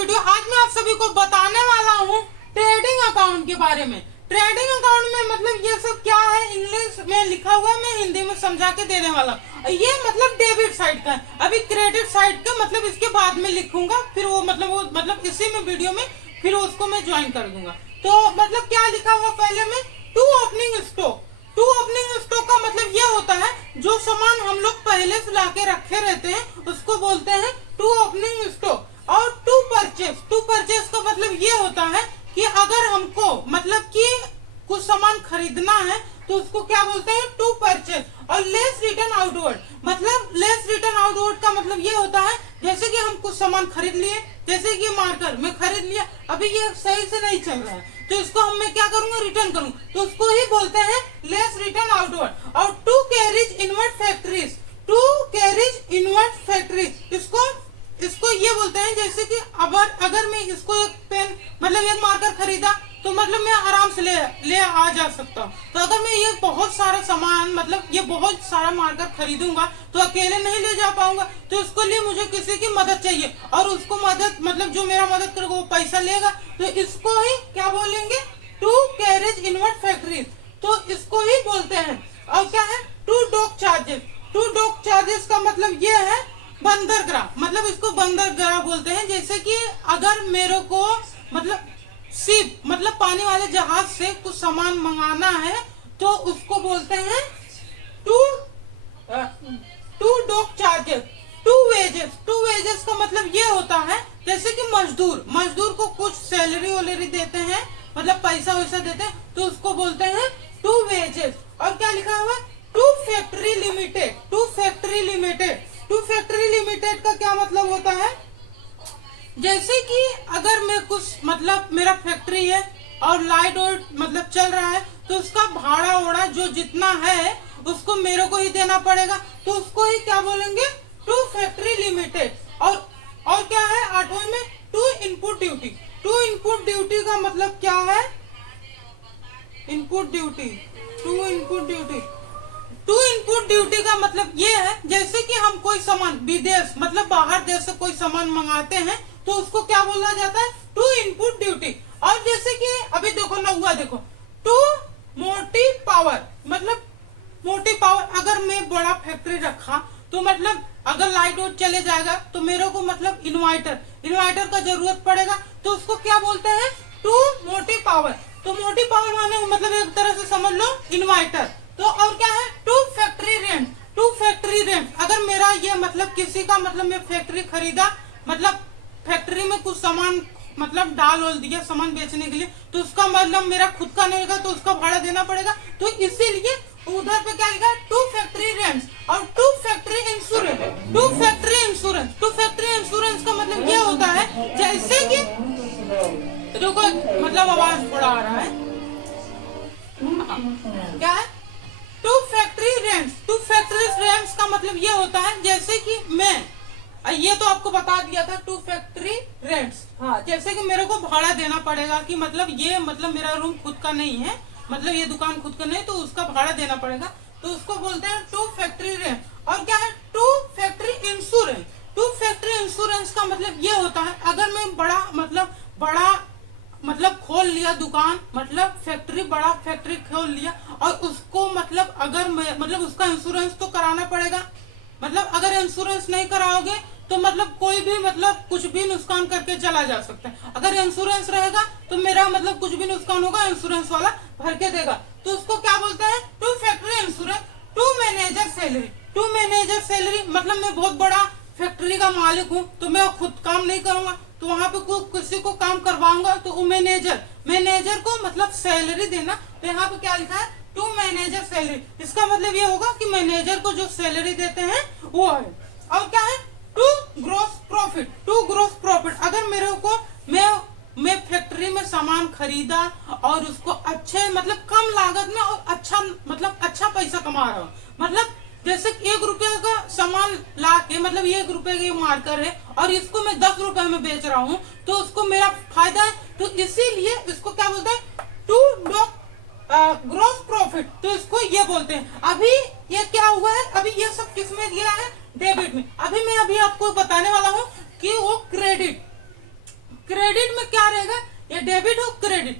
Video. आज मैं आप सभी को बताने वाला हूँ ट्रेडिंग अकाउंट के बारे में। ट्रेडिंग अकाउंट में मतलब ये सब क्या है, इंग्लिश में लिखा हुआ है, मैं हिंदी में समझा के देने वाला हूँ। ये मतलब डेबिट साइड का है, अभी क्रेडिट साइड का मतलब इसके बाद में लिखूंगा, फिर वो मतलब इसी में वीडियो में फिर उसको मैं ज्वाइन कर दूंगा। तो मतलब क्या लिखा हुआ पहले में, to opening stock. To opening stock का मतलब ये होता है जो सामान हम लोग पहले से ला के रखे रहते हैं उसको बोलते हैं टू ओपनिंग स्टॉक। और टू परचेस का मतलब ये होता है कि अगर हमको मतलब कि कुछ सामान खरीदना है तो उसको क्या बोलते हैं, टू परचेस। और लेस रिटर्न आउटवर्ड, मतलब लेस रिटर्न आउटवर्ड का मतलब ये होता है जैसे कि हम कुछ सामान खरीद लिए, जैसे कि मार्कर मैं खरीद लिया, अभी ये सही से नहीं चल रहा है तो इसको हम मैं क्या करूंगा, रिटर्न करूंगा, तो उसको ही बोलते हैं लेस रिटर्न आउटवर्ड। और to carriage inward factories, to carriage inward factories इसको ये बोलते हैं जैसे कि अगर मैं इसको एक पेन मतलब एक मार्कर खरीदा तो मतलब मैं आराम से ले आ जा सकता हूँ। तो अगर मैं ये बहुत सारा सामान मतलब ये बहुत सारा मार्कर खरीदूंगा तो अकेले नहीं ले जा पाऊंगा, तो इसके लिए मुझे किसी की मदद चाहिए और उसको मदद मतलब जो मेरा मदद करेगा वो पैसा लेगा, तो इसको ही क्या बोलेंगे, टू कैरेज इनवर्ट फैक्ट्रीज, तो इसको ही बोलते हैं। और क्या है, to dock charges. To dock charges का मतलब ये है बंदरगाह, मतलब इसको बंदरगाह बोलते हैं। जैसे कि अगर मेरे को मतलब शिप मतलब पानी वाले जहाज से कुछ सामान मंगाना है तो उसको बोलते हैं to dock charges. To wages का मतलब ये होता है जैसे कि मजदूर को कुछ सैलरी वैलरी देते हैं मतलब पैसा वैसा देते हैं तो उसको बोलते हैं टू वेजेस। और क्या लिखा हुआ है, टू फैक्ट्री लिमिटेड का क्या मतलब होता है, जैसे कि अगर मैं कुछ मतलब मेरा फैक्ट्री है और लाइट और मतलब चल रहा है तो उसका भाड़ा ओड़ा जो जितना है उसको मेरे को ही देना पड़ेगा, तो उसको ही क्या बोलेंगे, टू फैक्ट्री लिमिटेड। और क्या है आठवें में, to input duty. To input duty का मतलब क्या है, input duty, to input duty का मतलब ये है जैसे कि हम कोई सामान विदेश मतलब बाहर देश से कोई सामान मंगाते हैं तो उसको क्या बोला जाता है, टू इनपुट ड्यूटी। और जैसे कि अभी देखो ना हुआ, देखो टू मोटी पावर, मतलब मोटी पावर अगर मैं बड़ा फैक्ट्री रखा तो मतलब अगर लाइट वाइट चले जाएगा तो मेरे को मतलब इन्वर्टर का जरूरत पड़ेगा, तो उसको क्या बोलते हैं, टू मोटी पावर। तो मोटी पावर माने मतलब एक तरह से समझ लो इन्वर्टर। तो और क्या है, टू फैक्ट्री रेंट। अगर मेरा ये मतलब किसी का मतलब मैं फैक्ट्री खरीदा मतलब फैक्ट्री में कुछ सामान मतलब डाल ओल दिया सामान बेचने के लिए तो उसका मतलब मेरा खुद का नहीं होगा तो उसका भाड़ा देना पड़ेगा, तो इसीलिए उधर पे क्या लिखा है, टू फैक्ट्री रेंट्स। और टू फैक्ट्री इंश्योरेंस का मतलब ये होता है जैसे कि देखो मतलब आवाज थोड़ा आ रहा है, क्या है, टू फैक्ट्री रेंट्स का मतलब ये होता है जैसे कि मैं ये तो आपको बता दिया था टू फैक्ट्री रेंट्स, हाँ जैसे कि मेरे को भाड़ा देना पड़ेगा कि मतलब ये मतलब मेरा रूम खुद का नहीं है मतलब ये दुकान खुद का नहीं तो उसका भाड़ा देना पड़ेगा, तो उसको बोलते हैं टू फैक्ट्री रेंट। और क्या है, टू फैक्ट्री इंश्योरेंस का मतलब ये होता है अगर मैं बड़ा मतलब खोल लिया दुकान मतलब बड़ा फैक्ट्री खोल लिया और उसको मतलब अगर मैं मतलब उसका इंश्योरेंस तो कराना पड़ेगा, मतलब अगर इंश्योरेंस नहीं कराओगे तो मतलब कोई भी मतलब कुछ भी नुकसान करके चला जा सकता है। अगर इंश्योरेंस रहेगा तो मेरा मतलब कुछ भी नुकसान होगा इंश्योरेंस वाला भर के देगा, तो उसको क्या बोलते हैं, to factory insurance. To manager salary मतलब मैं बहुत बड़ा फैक्ट्री का मालिक हूँ तो मैं खुद काम नहीं करूंगा तो वहाँ पे किसी को काम करवाऊंगा तो वो मैनेजर को मतलब सैलरी देना, तो यहाँ पे क्या लिखा है, टू मैनेजर सैलरी। इसका मतलब ये होगा कि मैनेजर को जो सैलरी देते हैं वो है। और क्या है, टू ग्रोस प्रॉफिट। अगर मेरे को मैं फैक्ट्री में सामान खरीदा और उसको अच्छे मतलब कम लागत में और अच्छा पैसा कमा रहा हूँ, मतलब जैसे 1 रुपए का सामान ला के मतलब 1 रुपए की मार्कर है और इसको मैं 10 रुपए में बेच रहा हूँ तो उसको मेरा फायदा है, तो इसीलिए इसको क्या बोलते हैं, टू ग्रोस प्रॉफिट, तो इसको ये बोलते हैं। अभी ये क्या हुआ है, अभी ये सब किस में दिया है, डेबिट में। अभी मैं आपको बताने वाला हूँ कि वो क्रेडिट क्रेडिट में क्या रहेगा, या डेबिट हो क्रेडिट,